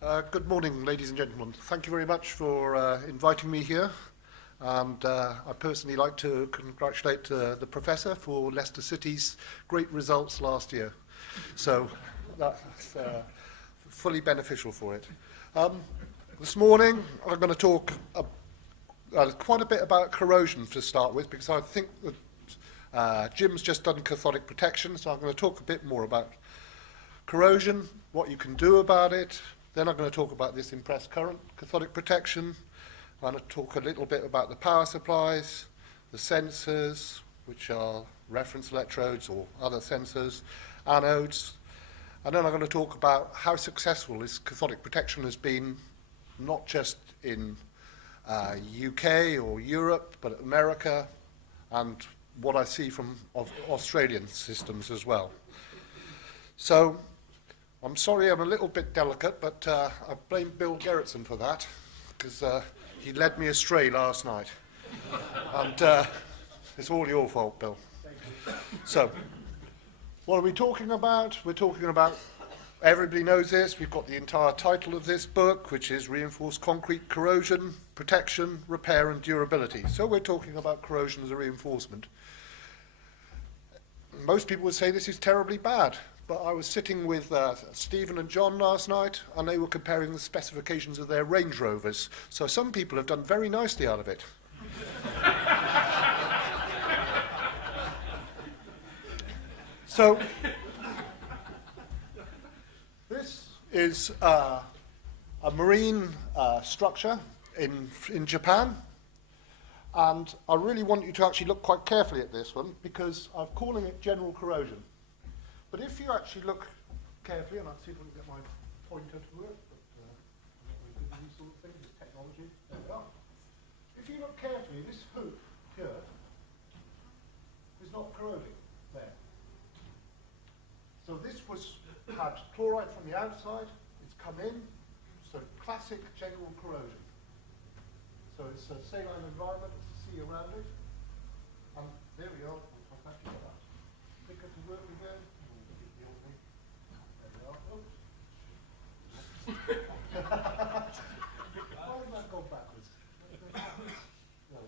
Good morning, ladies and gentlemen. Thank you very much for inviting me here. And I'd personally like to congratulate the Professor for Leicester City's great results last year. So that's fully beneficial for it. This morning, I'm going to talk quite a bit about corrosion to start with, because I think that Jim's just done cathodic protection, so I'm going to talk a bit more about corrosion, what you can do about it. Then I'm going to talk about this impressed current, cathodic protection. I'm going to talk a little bit about the power supplies, the sensors, which are reference electrodes or other sensors, anodes. And then I'm going to talk about how successful this cathodic protection has been, not just in UK or Europe, but America, and what I see from Australian systems as well. So I'm sorry I'm a little bit delicate, but I blame Bill Gerritsen for that, because he led me astray last night. And it's all your fault, Bill. So, what are we talking about? We're talking about, everybody knows this, we've got the entire title of this book, which is Reinforced Concrete Corrosion, Protection, Repair and Durability. So we're talking about corrosion as a reinforcement. Most people would say this is terribly bad. But I was sitting with Stephen and John last night, and they were comparing the specifications of their Range Rovers. So some people have done very nicely out of it. So this is a marine structure in Japan. And I really want you to actually look quite carefully at this one, because I'm calling it general corrosion. But if you actually look carefully, and I'll see if I can get my pointer to work, but I'm not very good at these sort of things, it's technology. There we are. If you look carefully, this hoop here is not corroding there. So this had chloride from the outside, it's come in, so classic general corrosion. So it's a saline environment, it's a sea around it, and there we are, I'll come back to that. Pick up the work again. Why did that go backwards? No.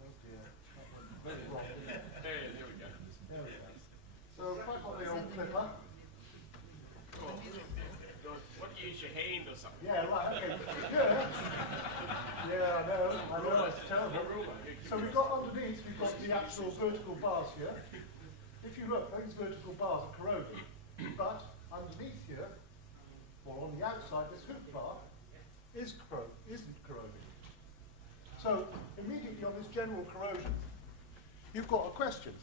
Oh dear. That went wrong. There we go. There we go. So if I got the old clipper. What, use your hand or something? Yeah, right, okay. Yeah, I know, it's terrible. So we've got underneath, we've got the actual vertical bars here. If you look, those vertical bars are corroding. But underneath here, or on the outside, this hoop bar isn't corroding. So immediately on this general corrosion, you've got a question.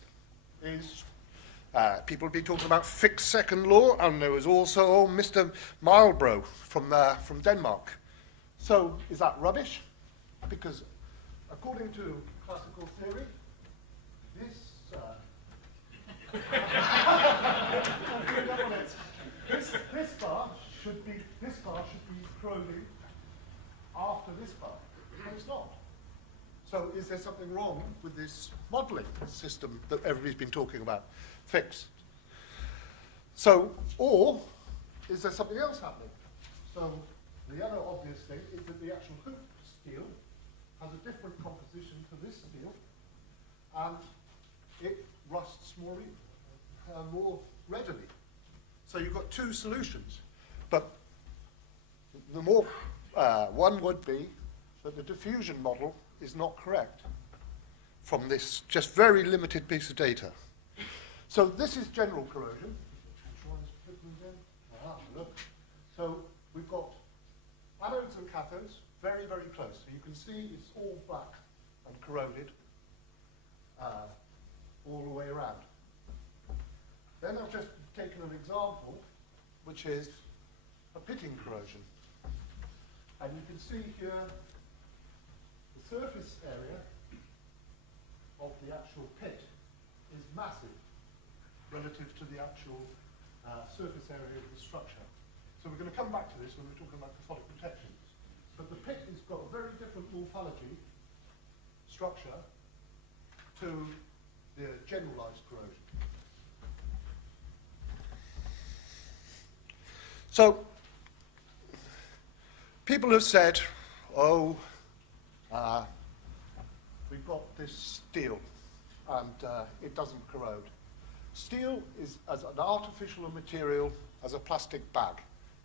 People have been talking about fixed second law, and there was also Mr. Milebro from Denmark. So is that rubbish? Because according to classical theory, this bar should be corroding after this bar, but it's not. So is there something wrong with this modelling system that everybody's been talking about? Fixed. So, or is there something else happening? So the other obvious thing is that the actual hoop steel has a different composition to this steel, and it rusts more readily. So you've got two solutions. But the more one would be that the diffusion model is not correct from this just very limited piece of data. So this is general corrosion. Look. So we've got anodes and cathodes very, very close. So you can see it's all black and corroded all the way around. Then I've just taken an example, which is a pitting corrosion. And you can see here the surface area of the actual pit is massive relative to the actual surface area of the structure. So we're going to come back to this when we're talking about cathodic protection. But the pit has got a very different morphology structure to the generalized corrosion. So, people have said, we've got this steel, and it doesn't corrode. Steel is as an artificial material as a plastic bag.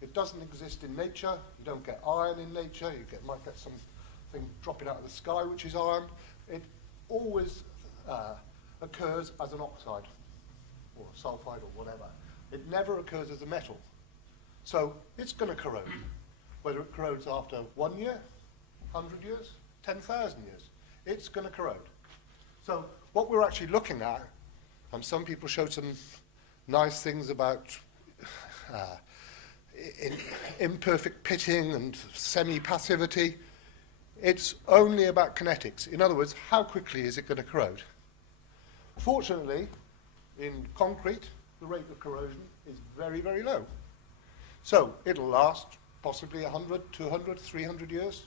It doesn't exist in nature. You don't get iron in nature. Might get something dropping out of the sky, which is iron. It always occurs as an oxide, or sulfide, or whatever. It never occurs as a metal. So it's going to corrode. Whether it corrodes after 1 year, 100 years, 10,000 years, it's going to corrode. So what we're actually looking at, and some people showed some nice things about imperfect pitting and semi-passivity. It's only about kinetics. In other words, how quickly is it going to corrode? Fortunately, in concrete, the rate of corrosion is very, very low. So it'll last possibly 100, 200, 300 years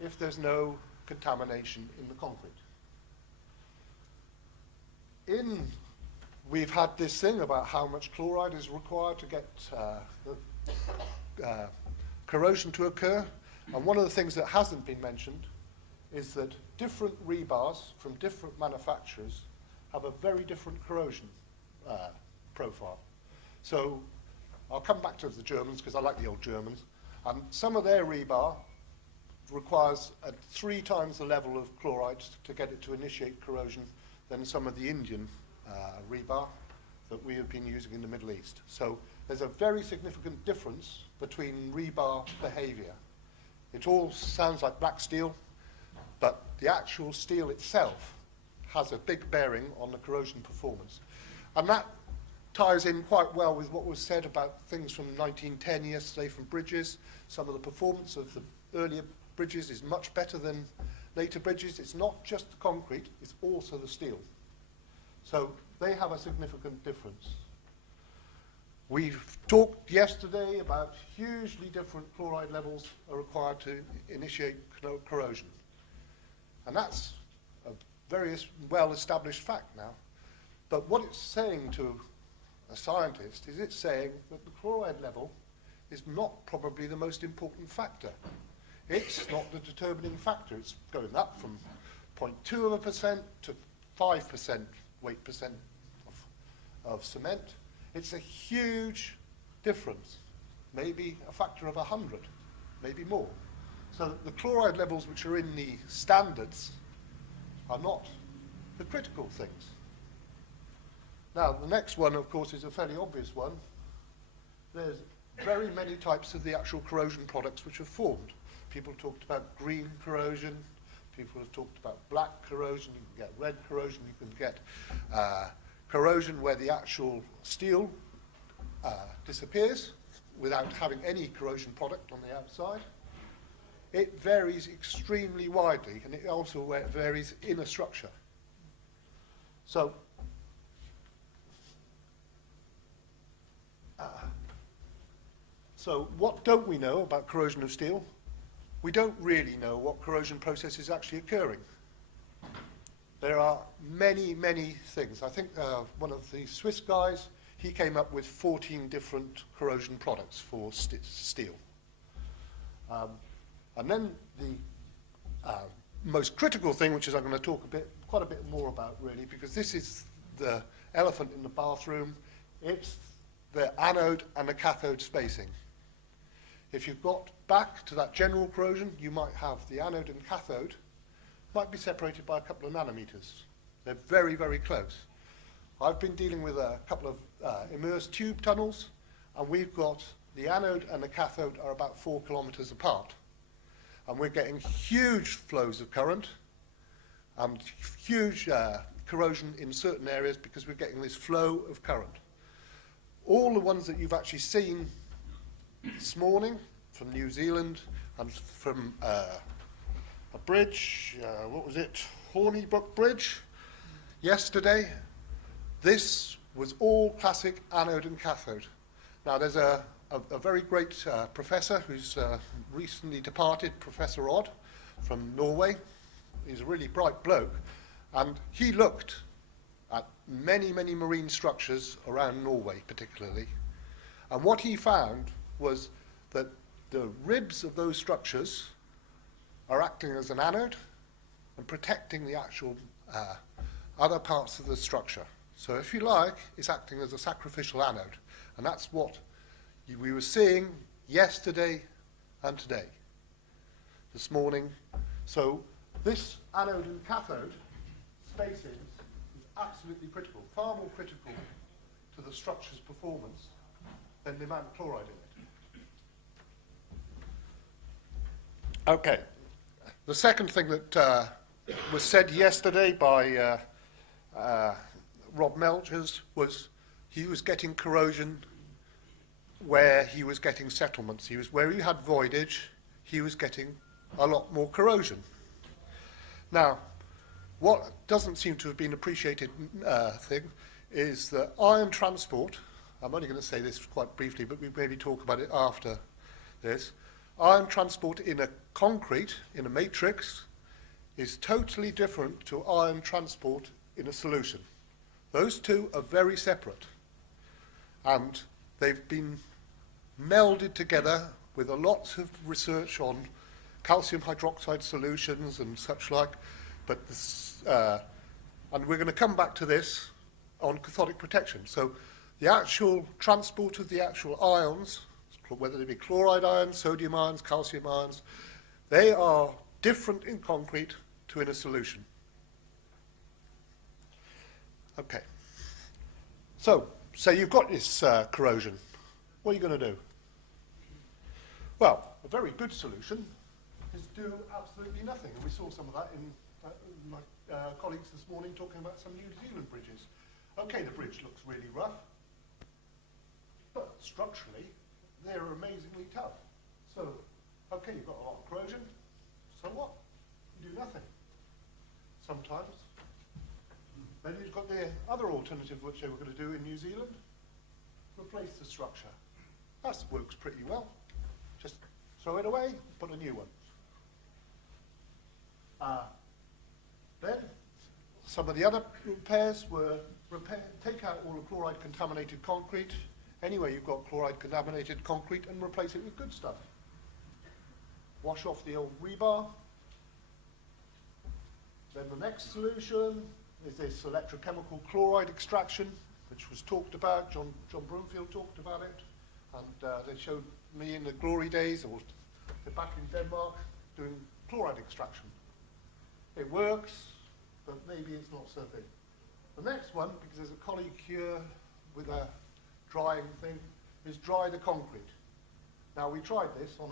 if there's no contamination in the concrete. We've had this thing about how much chloride is required to get the corrosion to occur. And one of the things that hasn't been mentioned is that different rebars from different manufacturers have a very different corrosion profile. So I'll come back to the Germans because I like the old Germans. And some of their rebar requires 3 times the level of chloride to get it to initiate corrosion than some of the Indian rebar that we have been using in the Middle East. So there's a very significant difference between rebar behavior. It all sounds like black steel, but the actual steel itself has a big bearing on the corrosion performance. And that ties in quite well with what was said about things from 1910 yesterday from bridges. Some of the performance of the earlier bridges is much better than later bridges. It's not just the concrete, it's also the steel. So they have a significant difference. We've talked yesterday about hugely different chloride levels are required to initiate corrosion. And that's a very well-established fact now. But what it's saying to a scientist is it's saying that the chloride level is not probably the most important factor. It's not the determining factor. It's going up from 0.2% to 5% weight percent of cement. It's a huge difference, maybe a factor of 100, maybe more. So the chloride levels which are in the standards are not the critical things. Now, the next one, of course, is a fairly obvious one. There's very many types of the actual corrosion products which are formed. People talked about green corrosion. People have talked about black corrosion. You can get red corrosion. You can get corrosion where the actual steel disappears without having any corrosion product on the outside. It varies extremely widely, and it also varies in a structure. So, what don't we know about corrosion of steel? We don't really know what corrosion process is actually occurring. There are many, many things. I think one of the Swiss guys, he came up with 14 different corrosion products for steel. And then the most critical thing, which is I'm going to talk quite a bit more about really, because this is the elephant in the bathroom. It's the anode and the cathode spacing. If you've got back to that general corrosion, you might have the anode and cathode might be separated by a couple of nanometers. They're very, very close. I've been dealing with a couple of immersed tube tunnels, and we've got the anode and the cathode are about 4 kilometers apart. And we're getting huge flows of current and huge corrosion in certain areas because we're getting this flow of current. All the ones that you've actually seen this morning from New Zealand and from a bridge, what was it, Hornybrook Bridge, yesterday, this was all classic anode and cathode. Now there's a very great professor who's recently departed, Professor Odd from Norway. He's a really bright bloke, and he looked at many, many marine structures around Norway particularly, and what he found was that the ribs of those structures are acting as an anode and protecting the actual other parts of the structure. So if you like, it's acting as a sacrificial anode. And that's what we were seeing yesterday and today, this morning. So this anode and cathode spacing is absolutely critical, far more critical to the structure's performance than the amount of chloride in it. Okay. The second thing that was said yesterday by Rob Melchers was he was getting corrosion where he was getting settlements. Where he had voidage, he was getting a lot more corrosion. Now, what doesn't seem to have been appreciated thing is that ion transport, I'm only going to say this quite briefly, but we maybe talk about it after this. Ion transport in a concrete, in a matrix, is totally different to ion transport in a solution. Those two are very separate. And they've been melded together with a lot of research on calcium hydroxide solutions and such like. But this, and we're going to come back to this on cathodic protection. So the actual transport of the actual ions, whether they be chloride ions, sodium ions, calcium ions, they are different in concrete to in a solution. Okay. So, say you've got this corrosion. What are you going to do? Well, a very good solution is do absolutely nothing. And we saw some of that in my colleagues this morning talking about some New Zealand bridges. Okay, the bridge looks really rough, but structurally, they're amazingly tough. So, okay, you've got a lot of corrosion. So what? You do nothing. Sometimes. Then you've got the other alternative, which they were going to do in New Zealand. Replace the structure. That works pretty well. Just throw it away, put a new one. Then, some of the other repairs were take out all the chloride contaminated concrete. Anyway, you've got chloride contaminated concrete and replace it with good stuff. Wash off the old rebar. Then the next solution is this electrochemical chloride extraction, which was talked about. John Broomfield talked about it. And they showed me in the glory days, or back in Denmark, doing chloride extraction. It works, but maybe it's not so big. The next one, because there's a colleague here with a drying thing, is dry the concrete. Now, we tried this on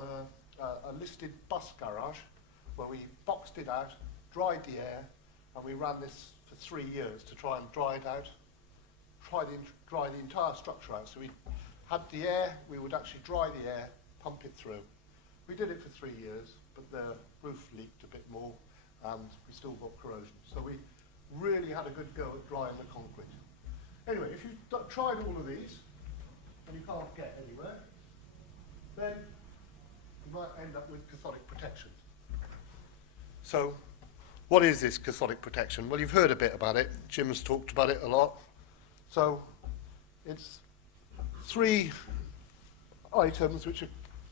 a listed bus garage, where we boxed it out, dried the air, and we ran this for 3 years to try and dry it out, dry the entire structure out. So we had the air, we would actually dry the air, pump it through. We did it for 3 years, but the roof leaked a bit more, and we still got corrosion. So we really had a good go at drying the concrete. Anyway, if you've tried all of these, and you can't get anywhere, then you might end up with cathodic protection. So, what is this cathodic protection? Well, you've heard a bit about it. Jim's talked about it a lot. So, it's 3 items which are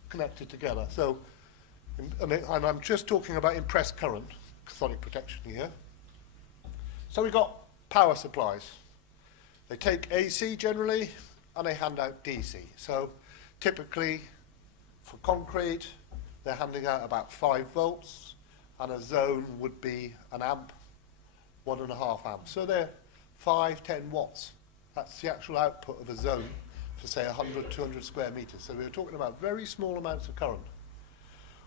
connected together. So, and I'm just talking about impressed current cathodic protection here. So we've got power supplies. They take AC generally, and they hand out DC. So typically, for concrete, they're handing out about 5 volts, and a zone would be an amp, 1.5 amps. So they're 5, 10 watts. That's the actual output of a zone for, say, 100, 200 square meters. So we're talking about very small amounts of current.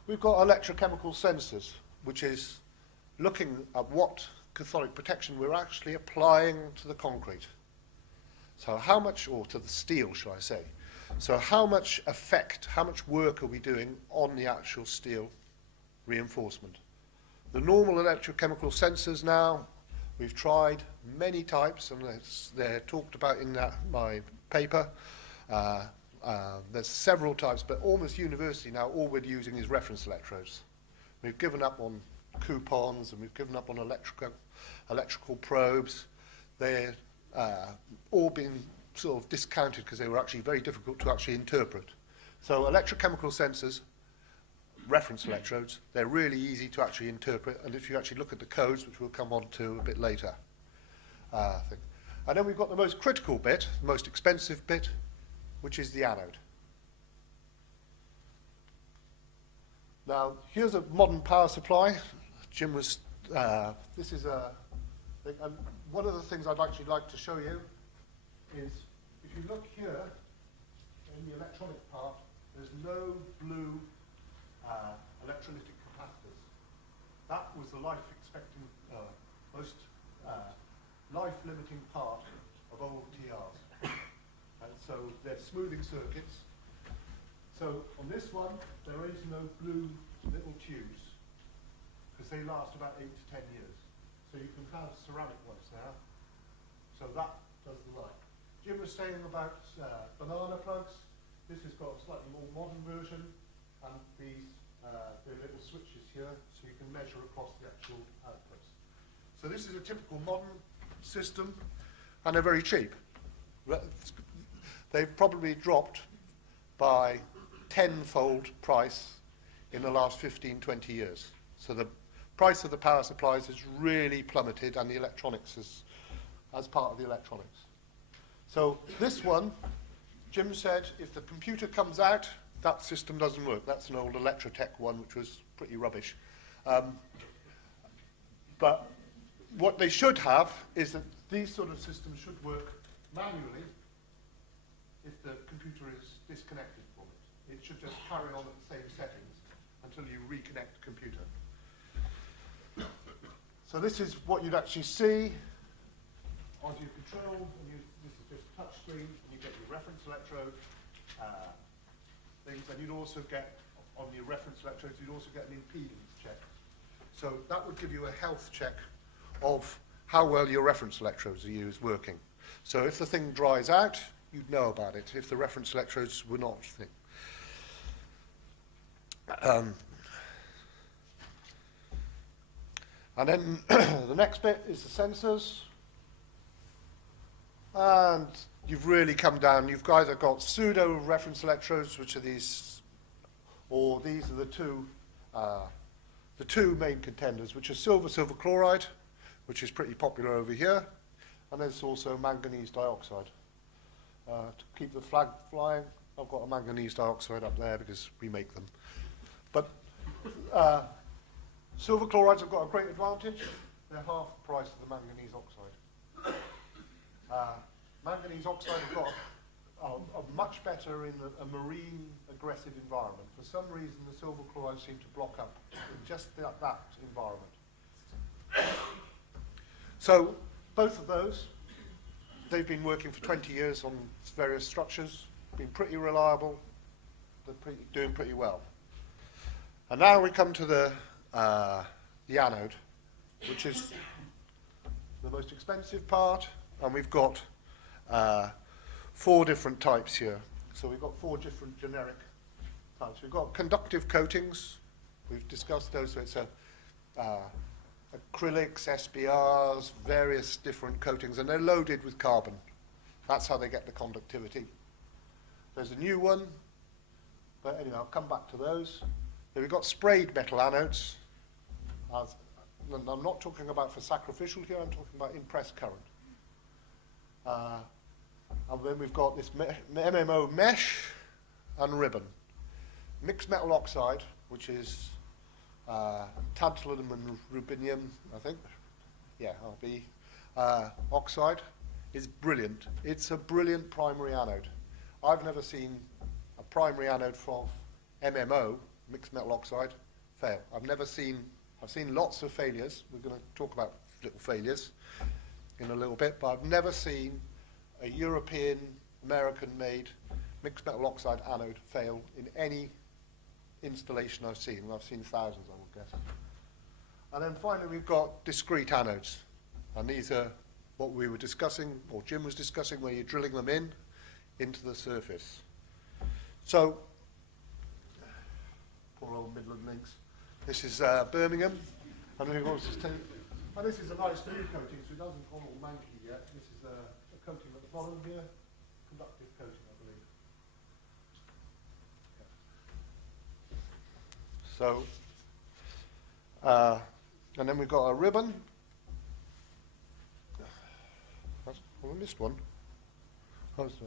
We've got electrochemical sensors, which is looking at what cathodic protection we're actually applying to the concrete. So how much, or to the steel, shall I say. So how much effect, how much work are we doing on the actual steel reinforcement? The normal electrochemical sensors now, we've tried many types, and they're talked about in my paper. There's several types, but almost universally now, all we're using is reference electrodes. We've given up on coupons, and we've given up on electrical probes. They're all been sort of discounted because they were actually very difficult to actually interpret. So electrochemical sensors, reference electrodes, they're really easy to actually interpret, and if you actually look at the codes, which we'll come on to a bit later. And then we've got the most critical bit, the most expensive bit, which is the anode. Now, here's a modern power supply. Jim was, this is a, and one of the things I'd actually like to show you is, if you look here, in the electronic part, there's no blue electrolytic capacitors. That was the life-expecting, most life-limiting part of old TRs. And so they're smoothing circuits. So on this one, there is no blue little tubes, because they last about 8 to 10 years. So you can have ceramic ones now. So that does the light. Jim was saying about banana plugs. This has got a slightly more modern version, and these there are little switches here, so you can measure across the actual outputs. So this is a typical modern system, and they're very cheap. They've probably dropped by tenfold price in the last 15, 20 years. So the price of the power supplies has really plummeted, and the electronics is as part of the electronics. So this one, Jim said, if the computer comes out, that system doesn't work. That's an old Electrotech one, which was pretty rubbish. But what they should have is that these sort of systems should work manually if the computer is disconnected from it. It should just carry on at the same settings until you reconnect the computer. So this is what you'd actually see on your control. And this is just touch screen, and you get your reference electrode things, and you'd also get, on your reference electrodes, you'd also get an impedance check. So that would give you a health check of how well your reference electrodes are used working. So if the thing dries out, you'd know about it, if the reference electrodes were not thing. And then the next bit is the sensors. And you've really come down. You've either got pseudo reference electrodes, which are these, or these are the two main contenders, which are silver chloride, which is pretty popular over here, and there's also manganese dioxide. To keep the flag flying, I've got a manganese dioxide up there because we make them. But silver chlorides have got a great advantage. They're half the price of the manganese oxide. Manganese oxide have got a much better in a marine aggressive environment. For some reason, the silver chlorides seem to block up in just that environment. So both of those, they've been working for 20 years on various structures, been pretty reliable, they're doing pretty well. And now we come to the anode, which is the most expensive part, and we've got 4 different types here. So we've got 4 different generic types. We've got conductive coatings. We've discussed those. So it's acrylics, SBRs, various different coatings, and they're loaded with carbon. That's how they get the conductivity. There's a new one, but anyway, I'll come back to those. Then we've got sprayed metal anodes. And I'm not talking about for sacrificial here, I'm talking about impressed current. And then we've got this MMO mesh and ribbon. Mixed metal oxide, which is tantalum and rubidium, I think. Yeah, RB. Oxide is brilliant. It's a brilliant primary anode. I've never seen a primary anode from MMO, mixed metal oxide, fail. I've seen lots of failures. We're going to talk about little failures in a little bit, but I've never seen a European, American-made mixed metal oxide anode fail in any installation I've seen. And I've seen thousands, I would guess. And then finally, we've got discrete anodes. And these are what we were discussing, or Jim was discussing, where you're drilling them into the surface. So, poor old Midland links. This is Birmingham. And then and this is a nice new coating, so it doesn't go all manky yet. This is a coating at the bottom here, conductive coating, I believe. So, and then we've got a ribbon. I missed one. How's that?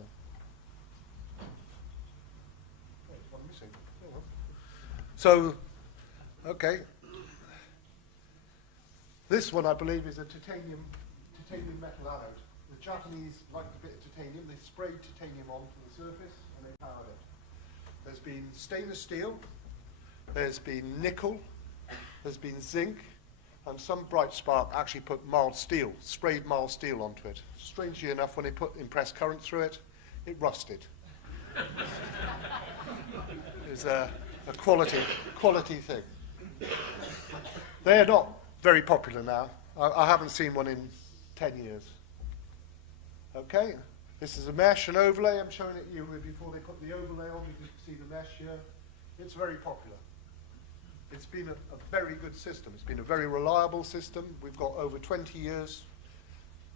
There's one missing. Oh, well. So, okay. This one, I believe, is a titanium metal anode. The Japanese liked a bit of titanium. They sprayed titanium onto the surface and they powered it. There's been stainless steel, there's been nickel, there's been zinc, and some bright spark actually put mild steel, sprayed mild steel onto it. Strangely enough, when they put impressed current through it, it rusted. It's a quality thing. They're not very popular now. I haven't seen one in 10 years. Okay, this is a mesh and overlay. I'm showing it you before they put the overlay on. You can see the mesh here. It's very popular. It's been a very good system. It's been a very reliable system. We've got over 20 years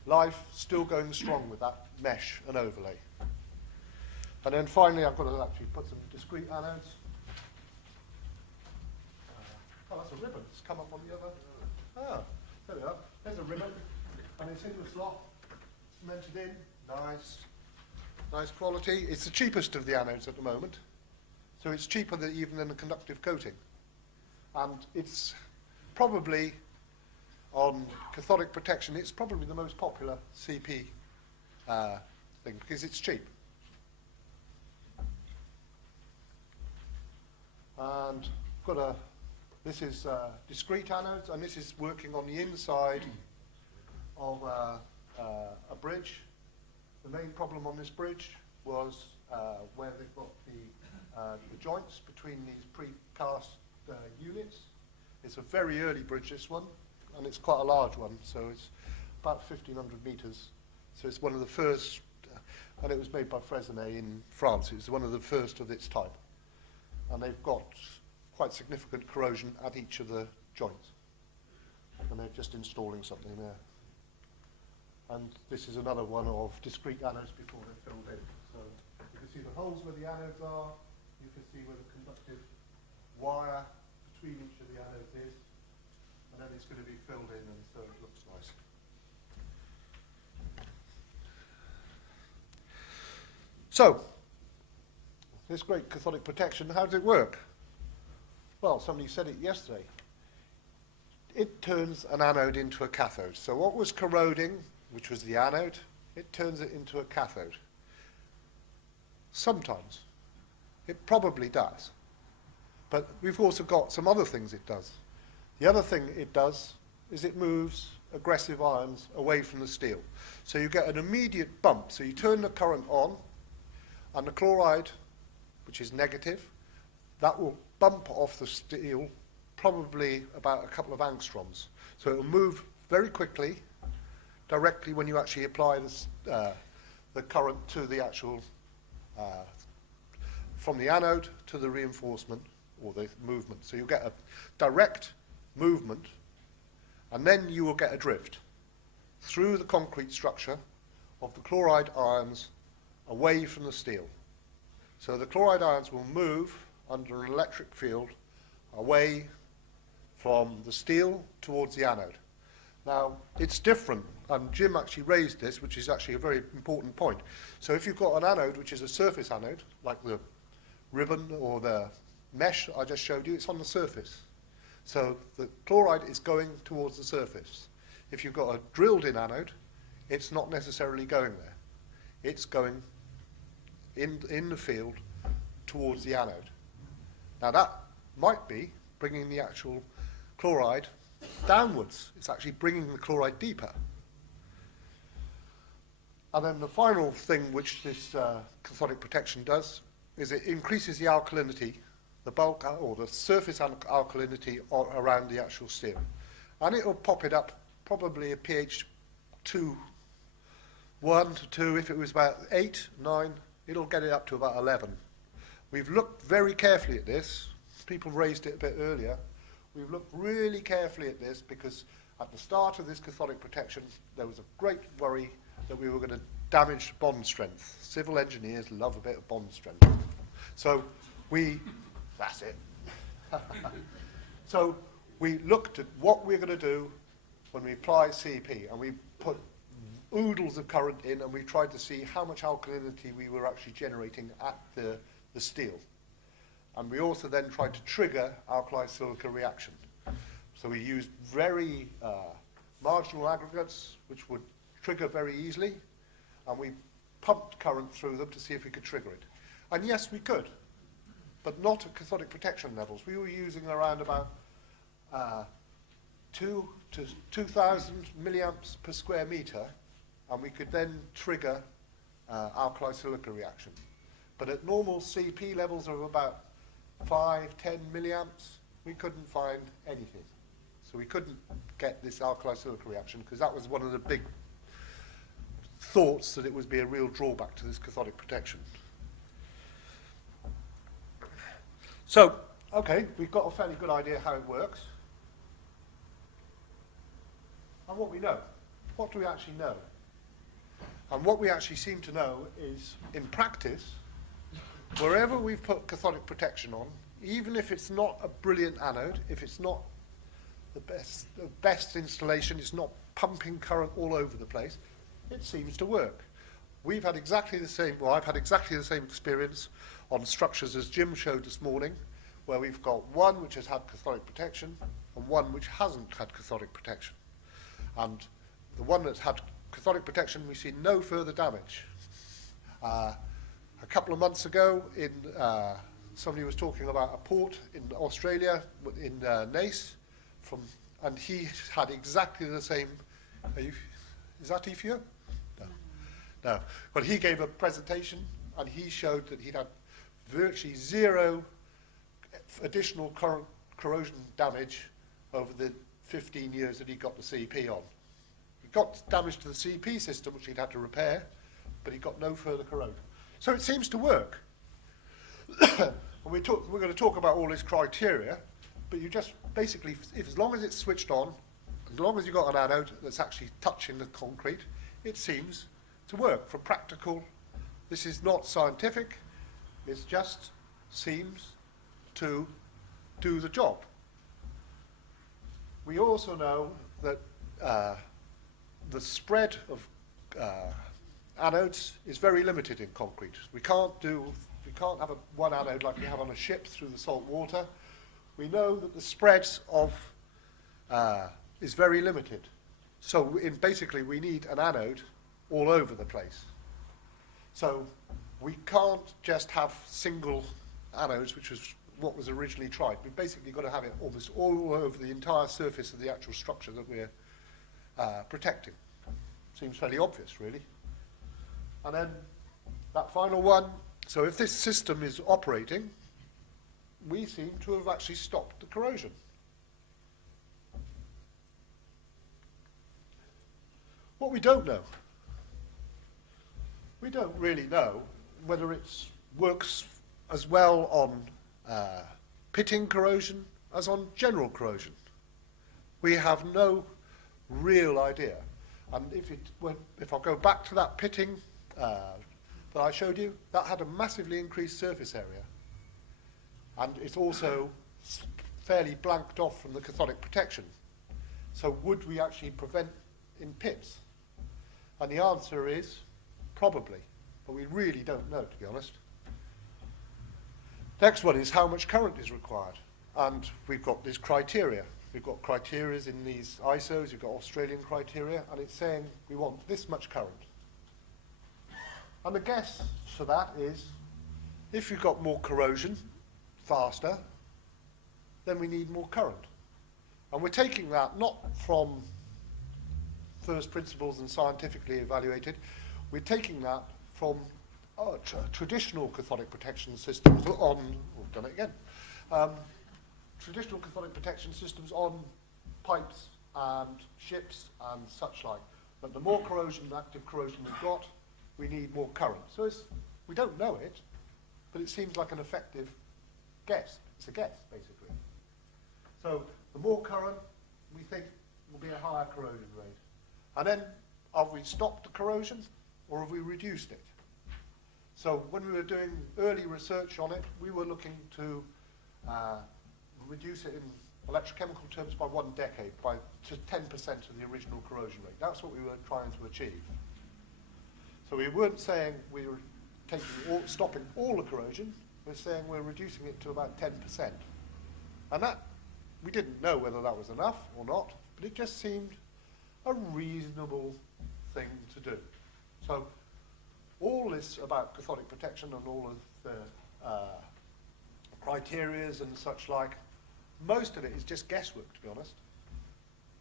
life, still going strong with that mesh and overlay. And then finally, I've got to actually put some discrete anodes. Oh, that's a ribbon. It's come up on the other. Ah, there we are. There's a ribbon, and it's into a slot, cemented in. Nice quality. It's the cheapest of the anodes at the moment, so it's cheaper even than the conductive coating. And it's probably, on cathodic protection, it's probably the most popular CP thing, because it's cheap. And this is discrete anodes, and this is working on the inside of a bridge. The main problem on this bridge was where they've got the joints between these precast units. It's a very early bridge, this one, and it's quite a large one, so it's about 1,500 meters. So it's one of the first, and it was made by Fresnay in France. It was one of the first of its type. And they've got quite significant corrosion at each of the joints. And they're just installing something there. And this is another one of discrete anodes before they're filled in. So you can see the holes where the anodes are. You can see where the conductive wire between each of the anodes is. And then it's going to be filled in, and so it looks nice. So, this great cathodic protection, how does it work? Well, somebody said it yesterday. It turns an anode into a cathode. So what was corroding, which was the anode, it turns it into a cathode. Sometimes. It probably does. But we've also got some other things it does. The other thing it does is it moves aggressive ions away from the steel. So you get an immediate bump. So you turn the current on, and the chloride, which is negative, that will bump off the steel probably about a couple of angstroms. So it will move very quickly, directly when you actually apply the current to the actual, from the anode to the reinforcement or the movement. So you'll get a direct movement, and then you will get a drift through the concrete structure of the chloride ions away from the steel. So the chloride ions will move under an electric field away from the steel towards the anode. Now, it's different, and Jim actually raised this, which is actually a very important point. So if you've got an anode, which is a surface anode, like the ribbon or the mesh I just showed you, it's on the surface. So the chloride is going towards the surface. If you've got a drilled-in anode, it's not necessarily going there. It's going in the field towards the anode. Now that might be bringing the actual chloride downwards. It's actually bringing the chloride deeper. And then the final thing which this cathodic protection does is it increases the alkalinity, the bulk or the surface alkalinity around the actual steel. And it will pop it up probably a pH 1 to 2. If it was about 8, 9, it'll get it up to about 11. We've looked very carefully at this. People raised it a bit earlier. We've looked really carefully at this because at the start of this cathodic protection, there was a great worry that we were going to damage bond strength. Civil engineers love a bit of bond strength. So that's it. So we looked at what we're going to do when we apply CP, and we put oodles of current in, and we tried to see how much alkalinity we were actually generating at the steel. And we also then tried to trigger alkali silica reaction. So we used very marginal aggregates, which would trigger very easily, and we pumped current through them to see if we could trigger it. And yes, we could, but not at cathodic protection levels. We were using around about 2 to 2,000 milliamps per square meter, and we could then trigger alkali silica reaction. But at normal CP levels of about 5, 10 milliamps, we couldn't find anything. So we couldn't get this alkali silica reaction, because that was one of the big thoughts, that it would be a real drawback to this cathodic protection. So, okay, we've got a fairly good idea how it works. And what we know. What do we actually know? And what we actually seem to know is, in practice, wherever we've put cathodic protection on, even if it's not a brilliant anode, if it's not the best installation, it's not pumping current all over the place, it seems to work. We've had exactly the same, well, I've had exactly the same experience on structures as Jim showed this morning, where we've got one which has had cathodic protection and one which hasn't had cathodic protection. And the one that's had cathodic protection, we see no further damage. A couple of months ago, somebody was talking about a port in Australia, in Nace, and he had exactly the same. Is that EFU? No. But he gave a presentation, and he showed that he'd had virtually zero additional corrosion damage over the 15 years that he got the CP on. He got damage to the CP system, which he'd had to repair, but he got no further corrosion. So it seems to work. And we're going to talk about all this criteria, but you just basically, as long as it's switched on, as long as you've got an anode that's actually touching the concrete, it seems to work. For practical, this is not scientific, it just seems to do the job. We also know that the spread of anodes is very limited in concrete. We can't have one anode like we have on a ship through the salt water. We know that the spreads of is very limited. So basically we need an anode all over the place. So we can't just have single anodes, which was what was originally tried. We've basically got to have it almost all over the entire surface of the actual structure that we're protecting. Seems fairly obvious, really. And then that final one, so if this system is operating, we seem to have actually stopped the corrosion. What we don't know, we don't really know whether it works as well on pitting corrosion as on general corrosion. We have no real idea. And if I go back to that pitting that I showed you, that had a massively increased surface area. And it's also fairly blanked off from the cathodic protection. So would we actually prevent in pits? And the answer is probably, but we really don't know, to be honest. Next one is how much current is required. And we've got this criteria. We've got criteria in these ISOs, we've got Australian criteria, and it's saying we want this much current. And the guess for that is, if you've got more corrosion faster, then we need more current. And we're taking that not from first principles and scientifically evaluated, we're taking that from traditional cathodic protection systems on, we've done it again, traditional cathodic protection systems on pipes and ships and such like. But the more corrosion, active corrosion we've got, we need more current. So we don't know it, but it seems like an effective guess. It's a guess, basically. So the more current, we think, will be a higher corrosion rate. And then, have we stopped the corrosion, or have we reduced it? So when we were doing early research on it, we were looking to reduce it in electrochemical terms by 1 decade, to 10% of the original corrosion rate. That's what we were trying to achieve. So we weren't saying we were stopping all the corrosion, we're saying we're reducing it to about 10%. And that, we didn't know whether that was enough or not, but it just seemed a reasonable thing to do. So all this about cathodic protection and all of the criterias and such like, most of it is just guesswork, to be honest.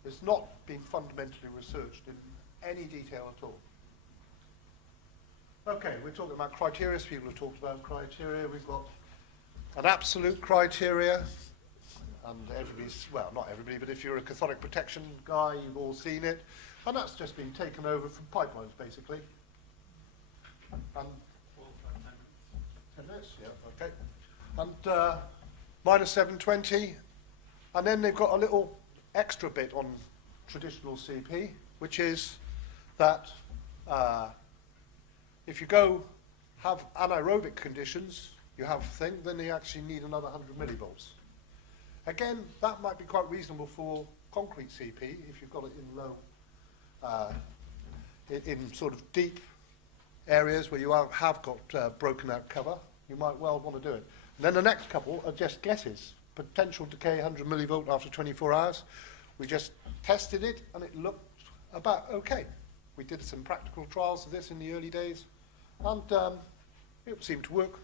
It's not been fundamentally researched in any detail at all. Okay, we're talking about criteria. So people have talked about criteria. We've got an absolute criteria, and everybody's, well, not everybody, but if you're a cathodic protection guy, you've all seen it, and that's just been taken over from pipelines, basically. And 10 minutes, yeah, okay. And minus 720, and then they've got a little extra bit on traditional CP, which is that if you go have anaerobic conditions, you have thing, then they actually need another 100 millivolts. Again, that might be quite reasonable for concrete CP if you've got it in low, in sort of deep areas where you have got broken out cover. You might well want to do it. And then the next couple are just guesses. Potential decay 100 millivolt after 24 hours. We just tested it and it looked about okay. We did some practical trials of this in the early days, and it seemed to work.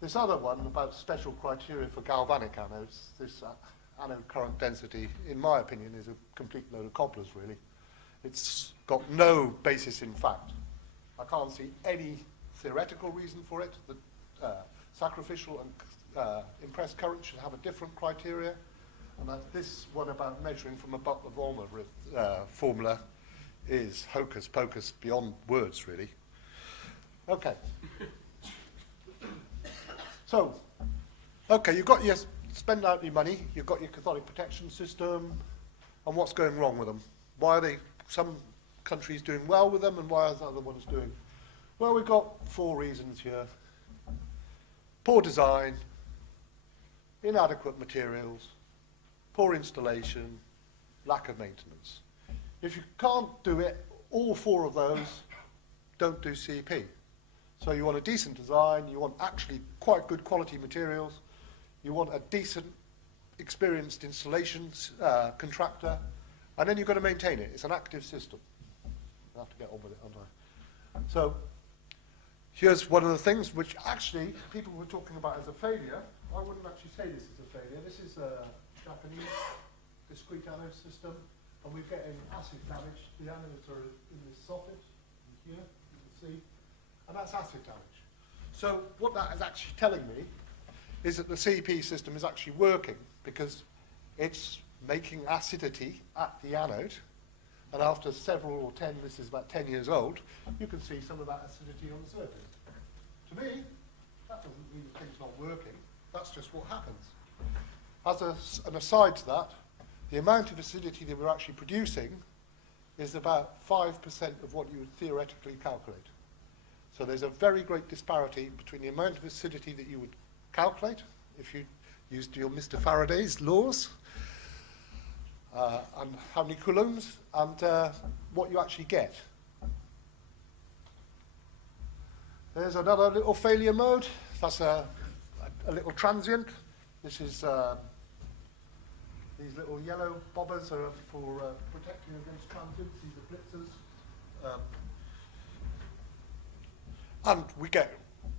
This other one about special criteria for galvanic anodes, this anode current density, in my opinion, is a complete load of cobblers, really. It's got no basis in fact. I can't see any theoretical reason for it. The sacrificial and impressed current should have a different criteria, and this one about measuring from a Butler-Volmer formula is hocus pocus beyond words, really. Okay. So, okay, you've got your spend out your money, you've got your cathodic protection system, and what's going wrong with them? Why are they, some countries doing well with them, and why are the other ones doing? Well, we've got 4 reasons here. Poor design, inadequate materials, poor installation, lack of maintenance. If you can't do it, all 4 of those, don't do CP. So you want a decent design, you want actually quite good quality materials, you want a decent, experienced installation contractor, and then you've got to maintain it. It's an active system. I have to get on with it, aren't I? So here's one of the things which actually people were talking about as a failure. I wouldn't actually say this is a failure. This is a Japanese discrete anode system, and we're getting acid damage. The anodes are in this socket, in here, you can see, and that's acid damage. So what that is actually telling me is that the CP system is actually working because it's making acidity at the anode, and after several or 10, this is about 10 years old, you can see some of that acidity on the surface. To me, that doesn't mean the thing's not working. That's just what happens. As an aside to that, the amount of acidity that we're actually producing is about 5% of what you would theoretically calculate. So there's a very great disparity between the amount of acidity that you would calculate if you used your Mr. Faraday's laws, and how many coulombs, and what you actually get. There's another little failure mode. That's a little transient. This is these little yellow bobbers are for protecting against transients. These are blitzers. And we get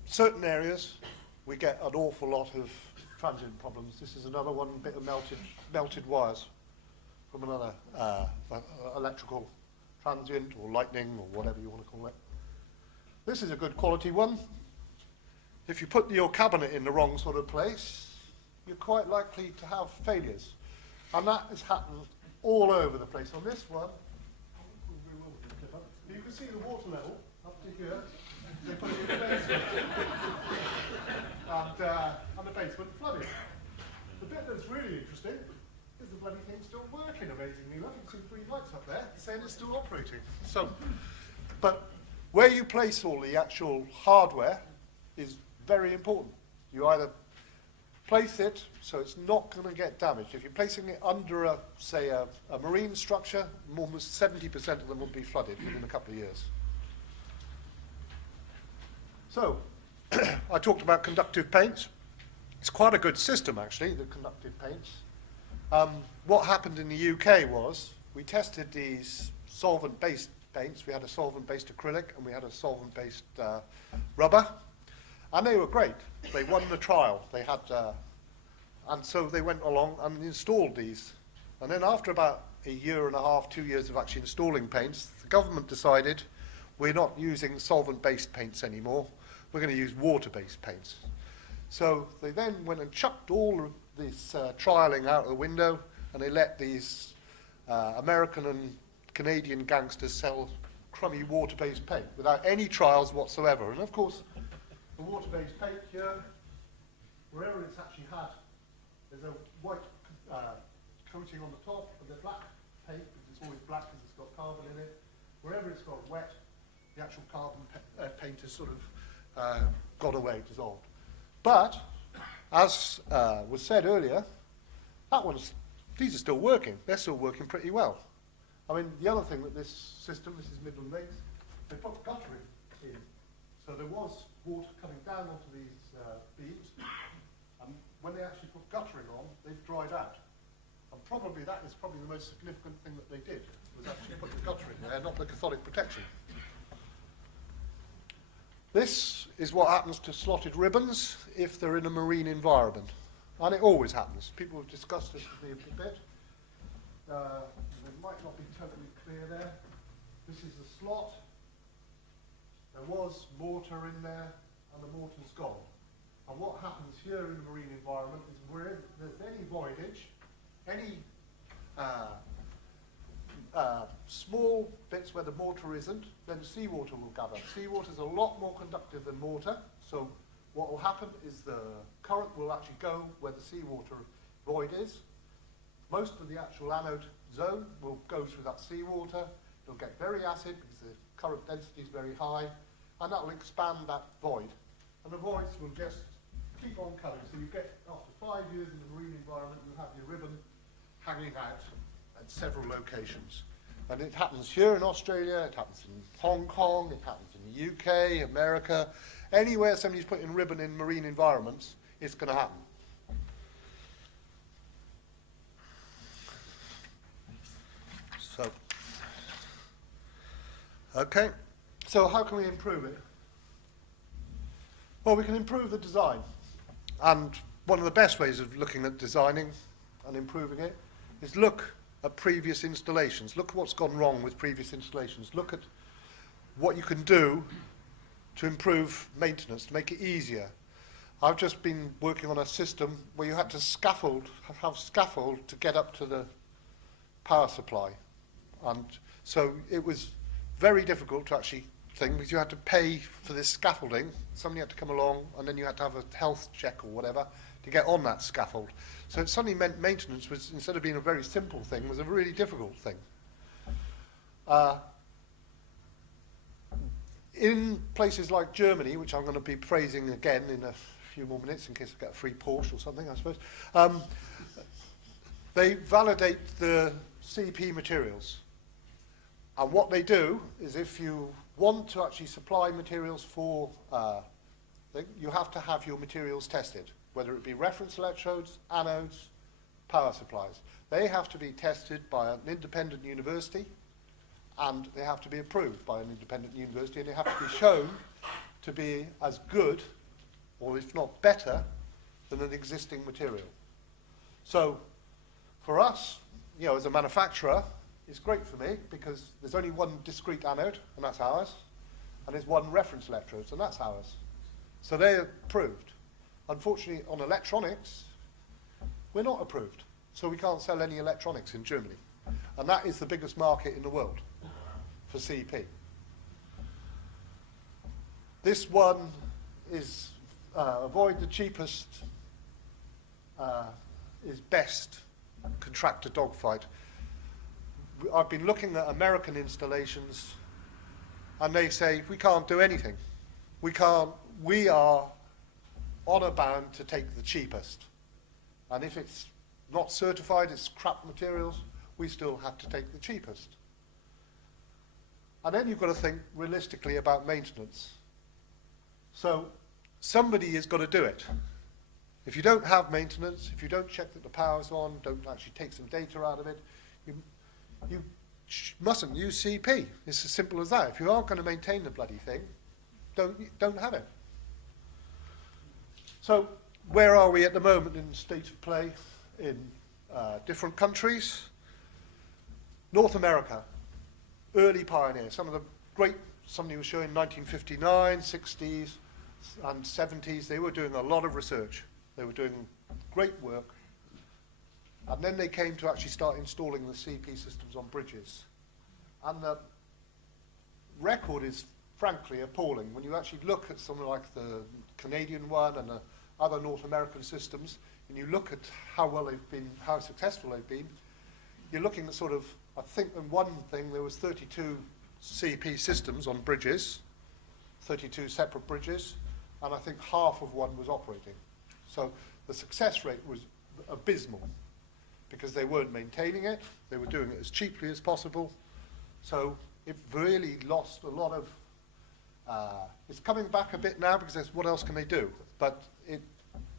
certain areas, we get an awful lot of transient problems. This is another one, bit of melted wires from another electrical transient or lightning or whatever you want to call it. This is a good quality one. If you put your cabinet in the wrong sort of place, you're quite likely to have failures. And that has happened all over the place. On this one, you can see the water level up to here. They put it in the basement. And the basement flooded. The bit that's really interesting is the bloody thing's still working amazingly enough. You can see 3 lights up there saying it's still operating. So, but where you place all the actual hardware is very important. You either place it so it's not going to get damaged. If you're placing it under, say, a marine structure, almost 70% of them will be flooded within a couple of years. So, I talked about conductive paints. It's quite a good system, actually, the conductive paints. What happened in the UK was we tested these solvent-based paints. We had a solvent-based acrylic and we had a solvent-based rubber, and they were great. They won the trial. They had, and so they went along and installed these. And then after about a year and a half, 2 years of actually installing paints, the government decided we're not using solvent-based paints anymore. We're going to use water-based paints. So they then went and chucked all of this trialing out the window, and they let these American and Canadian gangsters sell crummy water-based paint without any trials whatsoever. And of course, the water-based paint here, wherever it's actually had, there's a white coating on the top, and the black paint, because it's always black because it's got carbon in it. Wherever it's got wet, the actual carbon paint has sort of got away, dissolved. But, as was said earlier, these are still working. They're still working pretty well. I mean, the other thing that this system, this is Midland Lakes, they put guttering in. So there was water coming down onto these beams, and when they actually put guttering on, they've dried out. And probably that is probably the most significant thing that they did, was actually put the guttering there, not the cathodic protection. This is what happens to slotted ribbons if they're in a marine environment. And it always happens. People have discussed this with me a bit. It might not be totally clear there. This is the slot. There was mortar in there, and the mortar's gone. And what happens here in the marine environment is wherever there's any voidage, any small bits where the mortar isn't, then seawater will gather. Seawater is a lot more conductive than mortar, so what will happen is the current will actually go where the seawater void is. Most of the actual anode zone will go through that seawater. It'll get very acid because the current density is very high, and that will expand that void. And the voids will just keep on coming. So you get, after 5 years in the marine environment, you have your ribbon hanging out at several locations. And it happens here in Australia, it happens in Hong Kong, it happens in the UK, America. Anywhere somebody's putting ribbon in marine environments, it's going to happen. So, okay. So how can we improve it? Well, we can improve the design. And one of the best ways of looking at designing and improving it is look at previous installations. Look at what's gone wrong with previous installations. Look at what you can do to improve maintenance, to make it easier. I've just been working on a system where you had to have scaffold to get up to the power supply. And so it was very difficult to actually think, because you had to pay for this scaffolding. Somebody had to come along, and then you had to have a health check or whatever to get on that scaffold. So it suddenly meant maintenance was, instead of being a very simple thing, was a really difficult thing. In places like Germany, which I'm going to be praising again in a few more minutes in case I get a free Porsche or something, I suppose, they validate the CP materials. And what they do is, if you want to actually supply materials for, you have to have your materials tested, whether it be reference electrodes, anodes, power supplies. They have to be tested by an independent university, and they have to be approved by an independent university, and they have to be shown to be as good, or if not better, than an existing material. So, for us, as a manufacturer, it's great for me because there's only one discrete anode, and that's ours, and there's one reference electrode, and that's ours. So they're approved. Unfortunately, on electronics, we're not approved. So we can't sell any electronics in Germany. And that is the biggest market in the world for CP. This one is avoid the cheapest is best contractor dogfight. I've been looking at American installations, and they say we can't do anything. We are honor bound to take the cheapest. And if it's not certified, it's crap materials, we still have to take the cheapest. And then you've got to think realistically about maintenance. So somebody has got to do it. If you don't have maintenance, if you don't check that the power's on, don't actually take some data out of it, you mustn't use CP. It's as simple as that. If you aren't going to maintain the bloody thing, don't have it. So where are we at the moment in state of play in different countries? North America, early pioneers. Some of the great, somebody was showing 1959, 60s and 70s, they were doing a lot of research. They were doing great work. And then they came to actually start installing the CP systems on bridges. And the record is frankly appalling. When you actually look at something like the Canadian one and the other North American systems, and you look at how well they've been, how successful they've been, you're looking at sort of, I think in one thing there was 32 CP systems on bridges, 32 separate bridges, and I think half of one was operating. So the success rate was abysmal because they weren't maintaining it, they were doing it as cheaply as possible. So it really lost a lot of, it's coming back a bit now because there's, what else can they do? But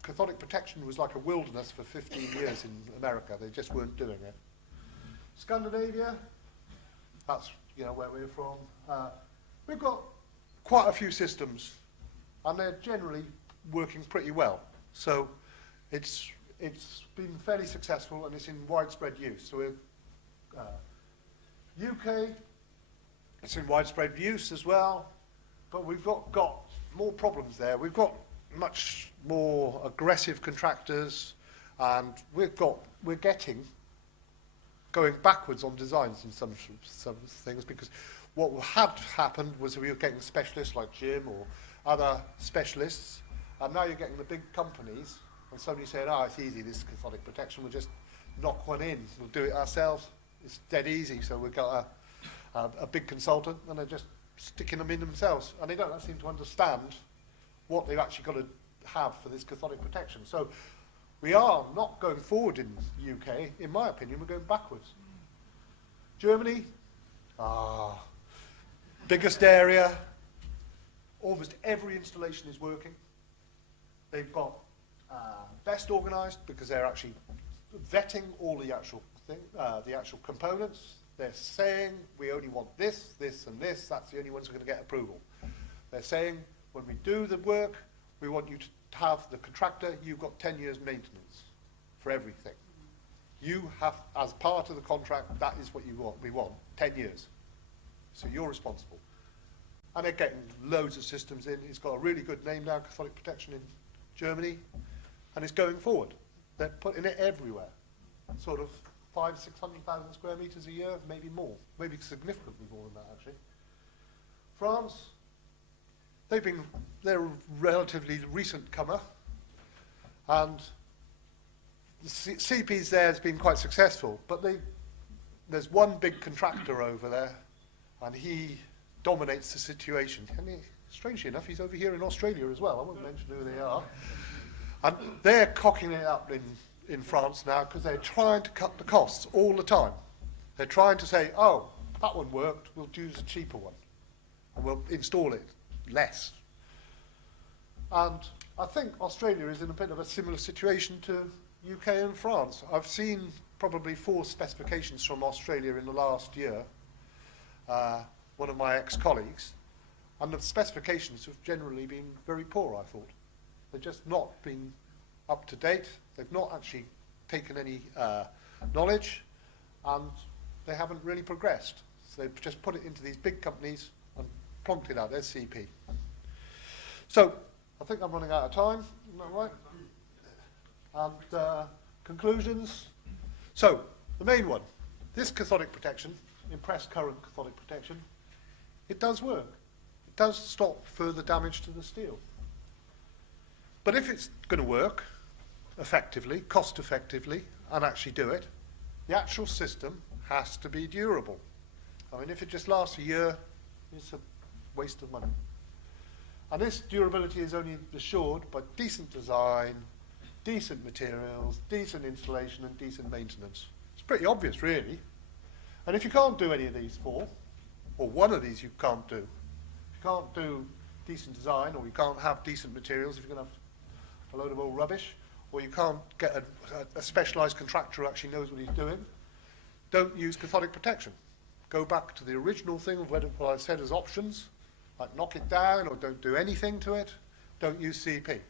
cathodic protection was like a wilderness for 15 years in America. They just weren't doing it. Scandinavia, that's where we're from. We've got quite a few systems, and they're generally working pretty well. So it's been fairly successful, and it's in widespread use. So UK, it's in widespread use as well, but we've got more problems there. We've got much more aggressive contractors, and we're going backwards on designs in some things, because what had happened was we were getting specialists like Jim or other specialists, and now you're getting the big companies, and somebody saying, it's easy, this cathodic protection, we'll just knock one in, we'll do it ourselves, it's dead easy. So we've got a big consultant, and they're just sticking them in themselves, and they don't seem to understand what they've actually got to have for this cathodic protection. So we are not going forward in the UK. In my opinion, we're going backwards. Germany, biggest area. Almost every installation is working. They've got best organised because they're actually vetting all the actual components. They're saying we only want this, this, and this. That's the only ones who are going to get approval. They're saying when we do the work, we want you to have the contractor, you've got 10 years maintenance for everything. You have, as part of the contract, that is what you want. We want 10 years. So you're responsible. And they're getting loads of systems in. It's got a really good name now, Cathodic Protection in Germany, and it's going forward. They're putting it everywhere. Sort of 500,000-600,000 square meters a year, maybe more, maybe significantly more than that actually. France, they're a relatively recent comer, and the CP's there has been quite successful, but there's one big contractor over there, and he dominates the situation. And strangely enough, he's over here in Australia as well. I won't mention who they are. And they're cocking it up in France now because they're trying to cut the costs all the time. They're trying to say, that one worked, we'll use a cheaper one, and we'll install it less. And I think Australia is in a bit of a similar situation to UK and France. I've seen probably 4 specifications from Australia in the last year, one of my ex-colleagues, and the specifications have generally been very poor, I thought. They've just not been up to date, they've not actually taken any knowledge, and they haven't really progressed. So they've just put it into these big companies and plonked it out, there's CP. So, I think I'm running out of time, isn't that right? And conclusions. So, the main one, this cathodic protection, impressed current cathodic protection, it does work. It does stop further damage to the steel. But if it's going to work effectively, cost effectively, and actually do it, the actual system has to be durable. I mean, if it just lasts a year, it's a waste of money. And this durability is only assured by decent design, decent materials, decent installation and decent maintenance. It's pretty obvious, really. And if you can't do any of these four, or one of these you can't do, if you can't do decent design, or you can't have decent materials, if you're going to have a load of old rubbish, or you can't get a specialised contractor who actually knows what he's doing, don't use cathodic protection. Go back to the original thing of what I said as options, like knock it down or don't do anything to it. Don't use CP.